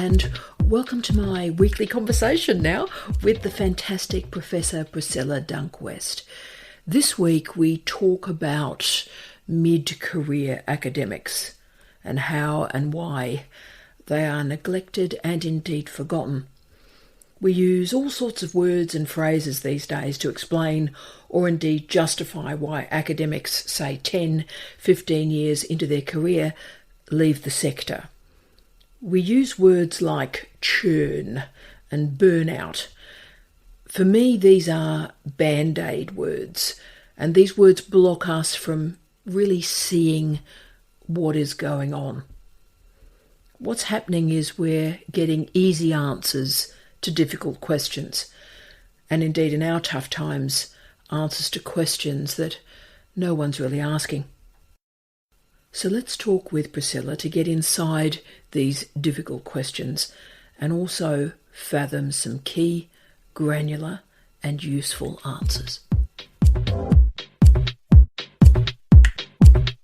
and welcome to my weekly conversation now with the fantastic Professor Priscilla Dunk-West. This week we talk about mid-career academics and how and why they are neglected and indeed forgotten. We use all sorts of words and phrases these days to explain or indeed justify why academics, say 10, 15 years into their career, leave the sector. We use words like churn and burnout. For me, these are band-aid words, and these words block us from really seeing what is going on. What's happening is we're getting easy answers to difficult questions, and indeed in our tough times, answers to questions that no one's really asking. So let's talk with Priscilla to get inside these difficult questions and also fathom some key, granular and useful answers.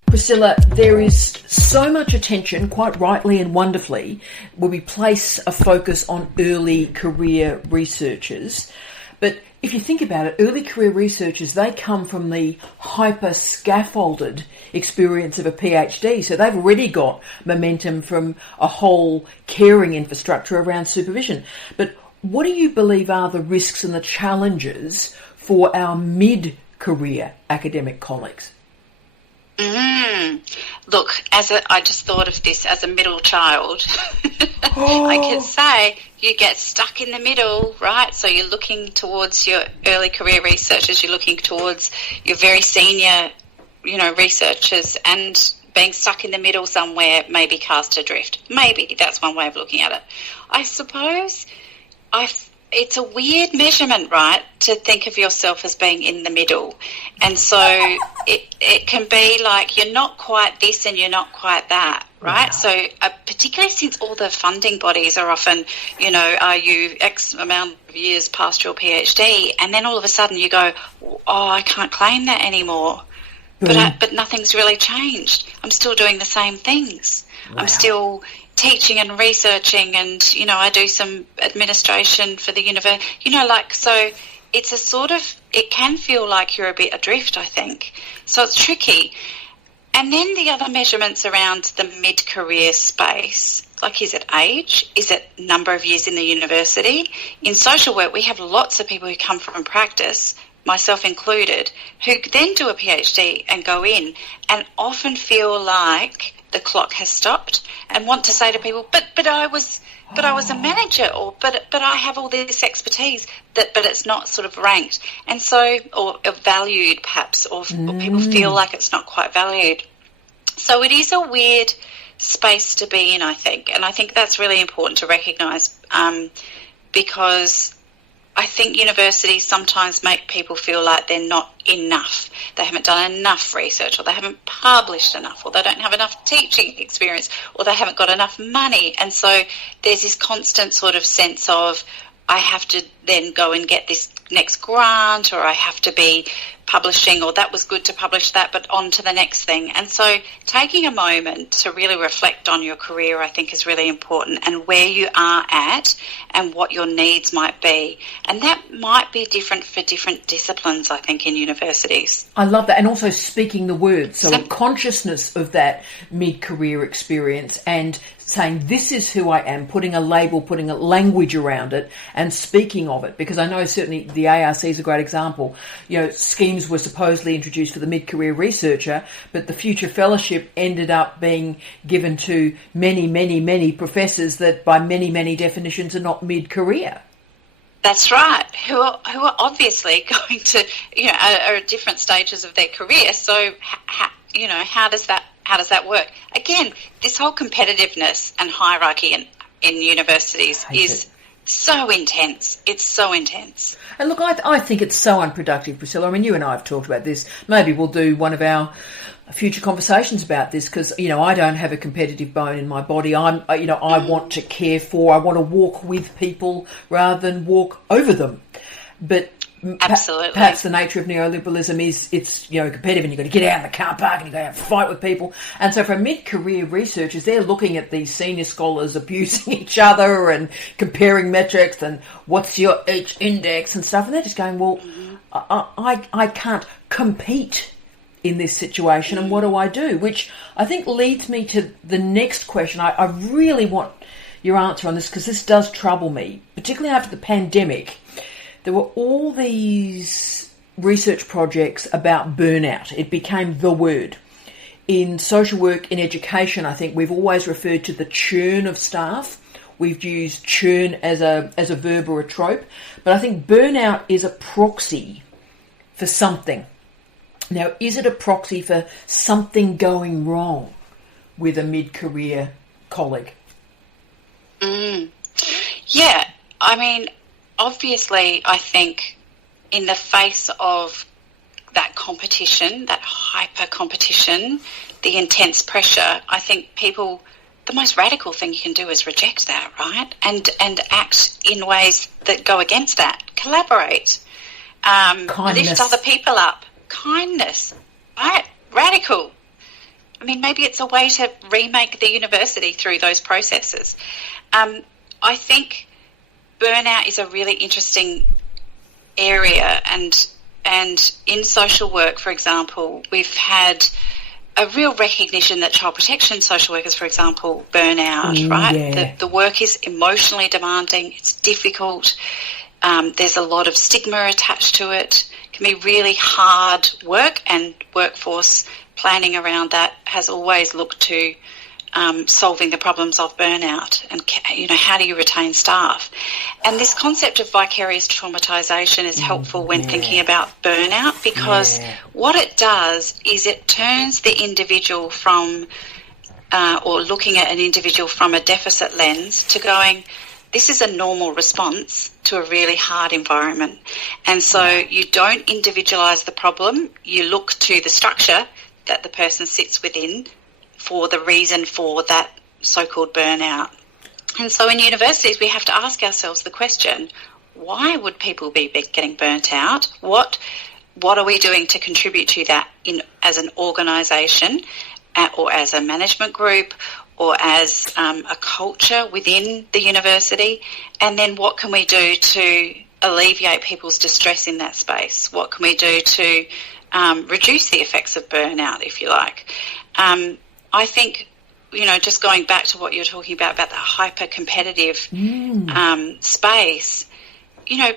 Priscilla, there is so much attention, quite rightly and wonderfully, where we place a focus on early career researchers. But if you think about it, early career researchers, they come from the hyper-scaffolded experience of a PhD. So they've already got momentum from a whole caring infrastructure around supervision. But what do you believe are the risks and the challenges for our mid-career academic colleagues? Look, I just thought of this as a middle child. I can say you get stuck in the middle, right? So you're looking towards your early career researchers, you're looking towards your very senior, researchers, and being stuck in the middle somewhere may be cast adrift. Maybe that's one way of looking at it. I suppose it's a weird measurement, right, to think of yourself as being in the middle. And so it can be like you're not quite this and you're not quite that, right? Wow. So particularly since all the funding bodies are often, are you X amount of years past your PhD? And then all of a sudden you go, oh, I can't claim that anymore. But nothing's really changed. I'm still doing the same things. Wow. I'm still teaching and researching, and I do some administration for the university, so it's a sort of, it can feel like you're a bit adrift, I think, so it's tricky. And then the other measurements around the mid-career space, like, is it age, is it number of years in the university? In social work we have lots of people who come from practice, myself included, who then do a PhD and go in and often feel like the clock has stopped and want to say to people, but I was a manager, or but I have all this expertise, but it's not sort of ranked, and so, or valued perhaps, or people feel like it's not quite valued. So it is a weird space to be in, I think, and I think that's really important to recognise, because I think universities sometimes make people feel like they're not enough. They haven't done enough research, or they haven't published enough, or they don't have enough teaching experience, or they haven't got enough money. And so there's this constant sort of sense of, I have to then go and get this next grant, or I have to be publishing, or that was good to publish that, but on to the next thing. And so taking a moment to really reflect on your career, I think, is really important, and where you are at and what your needs might be. And that might be different for different disciplines, I think, in universities. I love that. And also speaking the words, so a consciousness of that mid-career experience and saying, this is who I am, putting a label, putting a language around it and speaking of it. Because I know certainly the ARC is a great example. Schemes were supposedly introduced for the mid-career researcher, but the future fellowship ended up being given to many, many, many professors that by many, many definitions are not mid-career. That's right, who are obviously going to, are at different stages of their career. So, how does that work? Again, this whole competitiveness and hierarchy in universities is so intense. It's so intense. And look, I think it's so unproductive, Priscilla. I mean, you and I have talked about this. Maybe we'll do one of our future conversations about this, because I don't have a competitive bone in my body. I want to care for, I want to walk with people rather than walk over them. But Absolutely. Perhaps the nature of neoliberalism is it's, competitive, and you've got to get out in the car park and you've got to have a fight with people. And so for mid-career researchers, they're looking at these senior scholars abusing each other and comparing metrics and what's your H index and stuff. And they're just going, well, I can't compete in this situation, and what do I do? Which I think leads me to the next question. I really want your answer on this, because this does trouble me, particularly after the pandemic. There were all these research projects about burnout. It became the word. In social work, in education, I think we've always referred to the churn of staff. We've used churn as a verb or a trope. But I think burnout is a proxy for something. Now, is it a proxy for something going wrong with a mid-career colleague? Yeah, I mean, obviously, I think in the face of that competition, that hyper competition, the intense pressure, I think the most radical thing you can do is reject that, right? And act in ways that go against that. Collaborate. Lift other people up. Kindness, right? Radical. I mean, maybe it's a way to remake the university through those processes. I think burnout is a really interesting area, and in social work, for example, we've had a real recognition that child protection social workers, for example, burn out, right? Yeah. The work is emotionally demanding, it's difficult, there's a lot of stigma attached to it. It can be really hard work, and workforce planning around that has always looked to solving the problems of burnout and, how do you retain staff? And this concept of vicarious traumatisation is helpful when thinking about burnout, because what it does is it turns the individual from, or looking at an individual from a deficit lens, to going, this is a normal response to a really hard environment. And so you don't individualise the problem, you look to the structure that the person sits within for the reason for that so-called burnout. And so in universities, we have to ask ourselves the question, why would people be getting burnt out? What are we doing to contribute to that as an organisation, or as a management group, or as a culture within the university? And then what can we do to alleviate people's distress in that space? What can we do to reduce the effects of burnout, if you like? I think, just going back to what you're talking about that hyper-competitive space,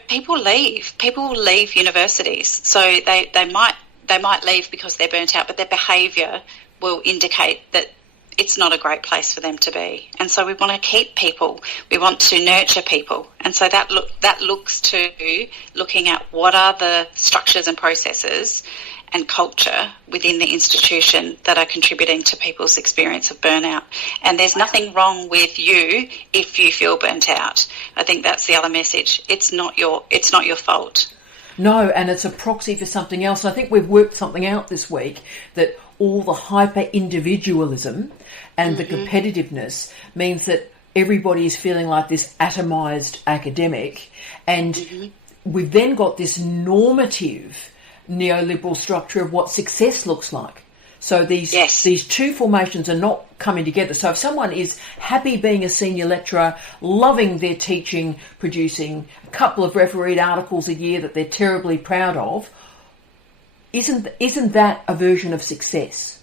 people leave universities. So they might leave because they're burnt out, but their behaviour will indicate that it's not a great place for them to be. And so we want to keep people, we want to nurture people. And so that looks to looking at what are the structures and processes and culture within the institution that are contributing to people's experience of burnout. And there's nothing wrong with you if you feel burnt out. I think that's the other message. It's not your fault. No, and it's a proxy for something else. I think we've worked something out this week, that all the hyper-individualism and the competitiveness means that everybody is feeling like this atomised academic, and we've then got this normative neoliberal structure of what success looks like. So these two formations are not coming together. So if someone is happy being a senior lecturer, loving their teaching, producing a couple of refereed articles a year that they're terribly proud of, isn't that a version of success?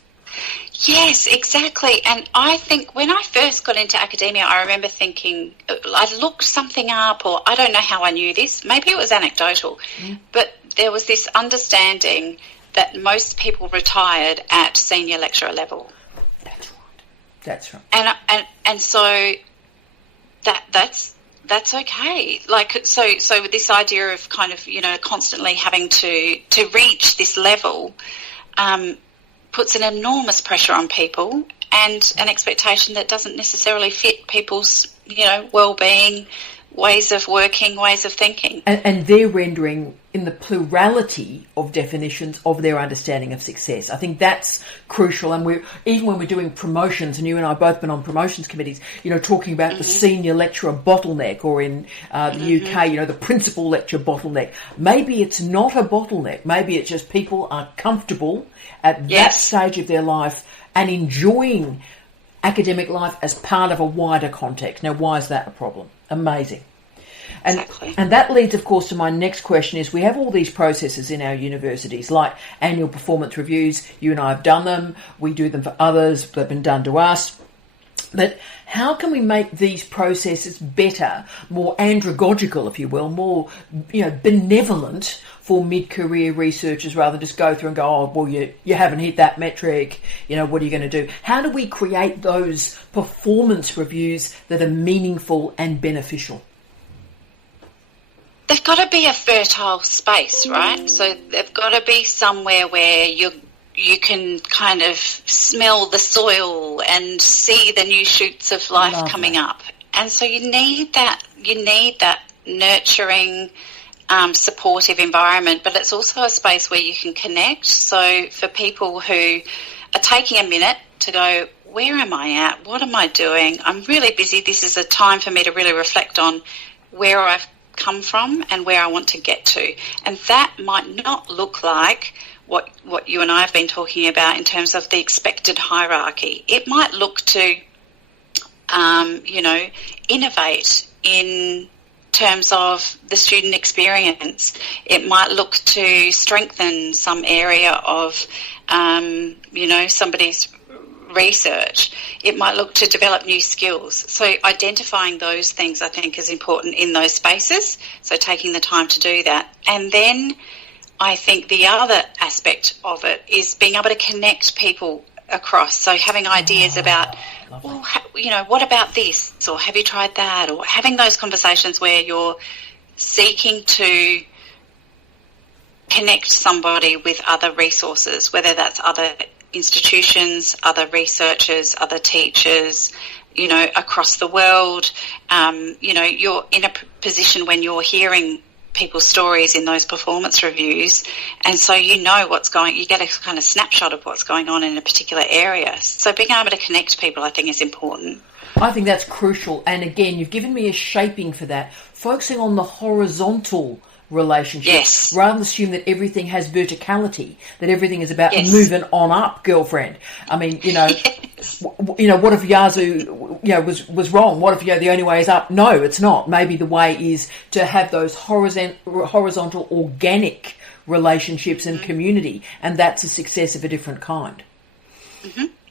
Yes, exactly. And I think when I first got into academia, I remember thinking, I looked something up, or I don't know how I knew this, maybe it was anecdotal, but there was this understanding that most people retired at senior lecturer level. That's right. And so that's okay. Like, so with this idea of kind of, constantly having to reach this level, puts an enormous pressure on people, and an expectation that doesn't necessarily fit people's, well-being, ways of working, ways of thinking. And they're rendering in the plurality of definitions of their understanding of success. I think that's crucial. And even when we're doing promotions, and you and I have both been on promotions committees, talking about the senior lecturer bottleneck, or in the UK, the principal lecture bottleneck. Maybe it's not a bottleneck. Maybe it's just people are comfortable at that stage of their life and enjoying academic life as part of a wider context. Now, why is that a problem? Amazing. And that leads, of course, to my next question is, we have all these processes in our universities, like annual performance reviews. You and I have done them. We do them for others. They've been done to us. But how can we make these processes better, more andragogical, if you will, more benevolent for mid-career researchers, rather than just go through and go, oh, well, you haven't hit that metric, what are you going to do? How do we create those performance reviews that are meaningful and beneficial? They've got to be a fertile space, right? So they've got to be somewhere where you can kind of smell the soil and see the new shoots of life coming up. And so you need that nurturing, supportive environment, but it's also a space where you can connect. So for people who are taking a minute to go, where am I at? What am I doing? I'm really busy. This is a time for me to really reflect on where I've come from and where I want to get to. And that might not look like what you and I have been talking about in terms of the expected hierarchy. It might look to, innovate in terms of the student experience. It might look to strengthen some area of, somebody's research. It might look to develop new skills. So identifying those things, I think, is important in those spaces. So taking the time to do that. And then I think the other aspect of it is being able to connect people across. So having ideas about, well, what about this? Or have you tried that? Or having those conversations where you're seeking to connect somebody with other resources, whether that's other institutions, other researchers, other teachers, across the world. You're in a position when you're hearing people's stories in those performance reviews, and so you get a kind of snapshot of what's going on in a particular area. So being able to connect people, I think, is important. I think that's crucial. And again, you've given me a shaping for that, focusing on the horizontal relationships, rather than assume that everything has verticality, that everything is about moving on up, girlfriend. I mean, what if Yazoo, was wrong? What if the only way is up? No, it's not. Maybe the way is to have those horizontal organic relationships and community, and that's a success of a different kind.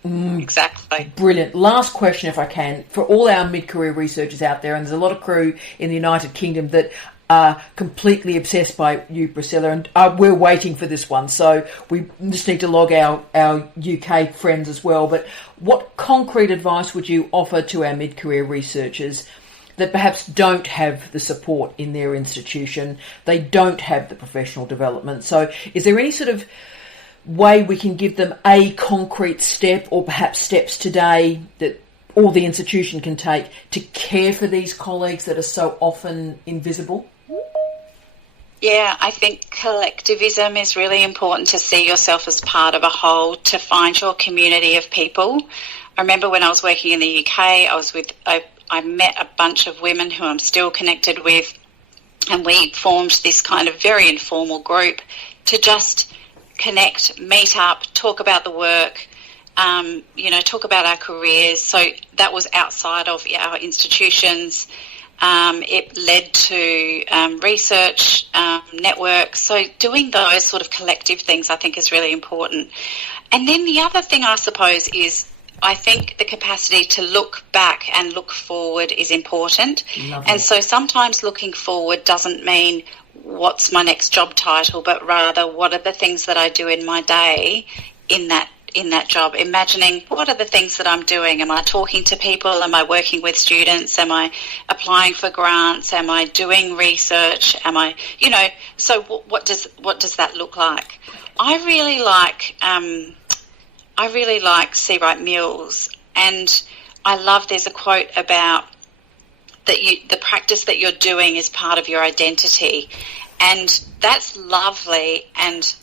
Exactly. Brilliant. Last question, if I can, for all our mid-career researchers out there, and there's a lot of crew in the United Kingdom that are completely obsessed by you, Priscilla, and we're waiting for this one, so we just need to log our UK friends as well. But what concrete advice would you offer to our mid-career researchers that perhaps don't have the support in their institution, they don't have the professional development? So is there any sort of way we can give them a concrete step, or perhaps steps today that all the institution can take to care for these colleagues that are so often invisible? Yeah, I think collectivism is really important, to see yourself as part of a whole, to find your community of people. I remember when I was working in the UK, I met a bunch of women who I'm still connected with, and we formed this kind of very informal group to just connect, meet up, talk about the work, talk about our careers. So that was outside of our institutions. It led to research networks. So doing those sort of collective things, I think, is really important. And then the other thing, I suppose, is I think the capacity to look back and look forward is important. Lovely. And so sometimes looking forward doesn't mean what's my next job title, but rather what are the things that I do in my day in that job, imagining what are the things that I'm doing. Am I talking to people? Am I working with students? Am I applying for grants? Am I doing research? Am I, so what does that look like? I really like C. Wright Mills, and I love, there's a quote about the practice that you're doing is part of your identity. And that's lovely and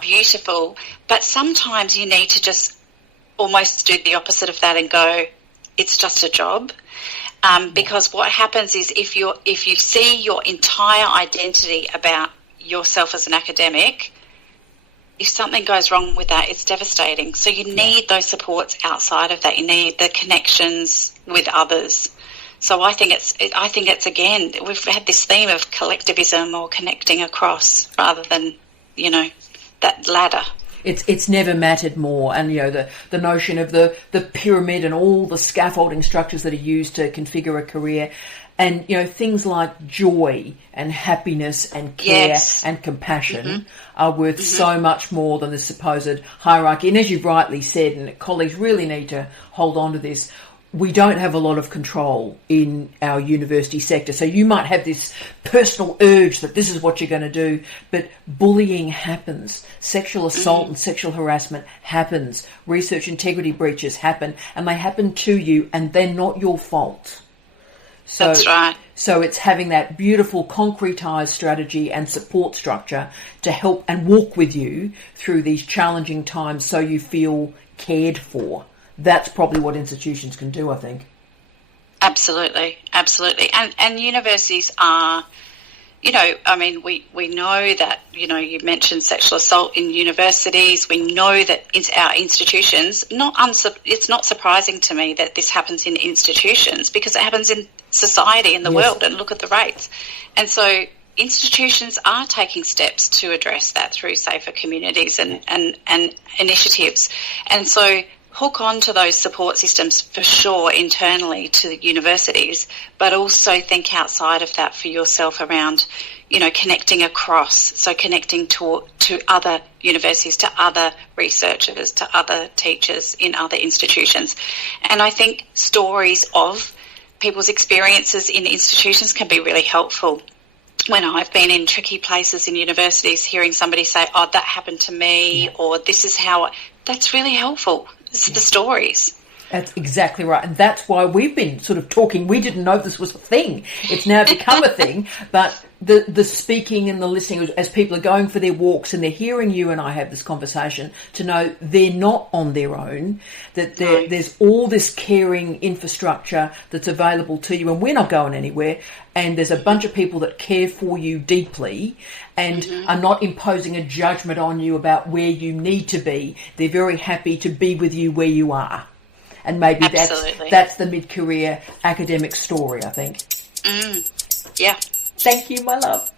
beautiful. But sometimes you need to just almost do the opposite of that and go, it's just a job. Because what happens is if you see your entire identity about yourself as an academic, if something goes wrong with that, it's devastating. So you need those supports outside of that. You need the connections with others. So I think it's again, we've had this theme of collectivism or connecting across rather than, that ladder. It's never mattered more, and the notion of the pyramid and all the scaffolding structures that are used to configure a career, and things like joy and happiness and care and compassion are worth so much more than the supposed hierarchy. And as you've rightly said, and colleagues really need to hold on to this, we don't have a lot of control in our university sector. So you might have this personal urge that this is what you're going to do, but bullying happens. Sexual assault and sexual harassment happens. Research integrity breaches happen, and they happen to you, and they're not your fault. So, that's right. So it's having that beautiful concretised strategy and support structure to help and walk with you through these challenging times so you feel cared for. That's probably what institutions can do, I think. Absolutely. And universities are, we know that, you mentioned sexual assault in universities. We know that it's our institutions. It's not surprising to me that this happens in institutions because it happens in society, in the world, and look at the rates. And so institutions are taking steps to address that through safer communities and initiatives. And so hook on to those support systems for sure internally to the universities, but also think outside of that for yourself around, connecting across. So connecting to other universities, to other researchers, to other teachers in other institutions. And I think stories of people's experiences in institutions can be really helpful. When I've been in tricky places in universities, hearing somebody say, oh, that happened to me, or this is how, that's really helpful. It's the stories. That's exactly right. And that's why we've been sort of talking. We didn't know this was a thing. It's now become a thing. But the speaking and the listening, as people are going for their walks and they're hearing you and I have this conversation, to know they're not on their own, that there's all this caring infrastructure that's available to you, and we're not going anywhere. And there's a bunch of people that care for you deeply and are not imposing a judgment on you about where you need to be. They're very happy to be with you where you are. And maybe that's the mid-career academic story, I think. Yeah. Thank you, my love.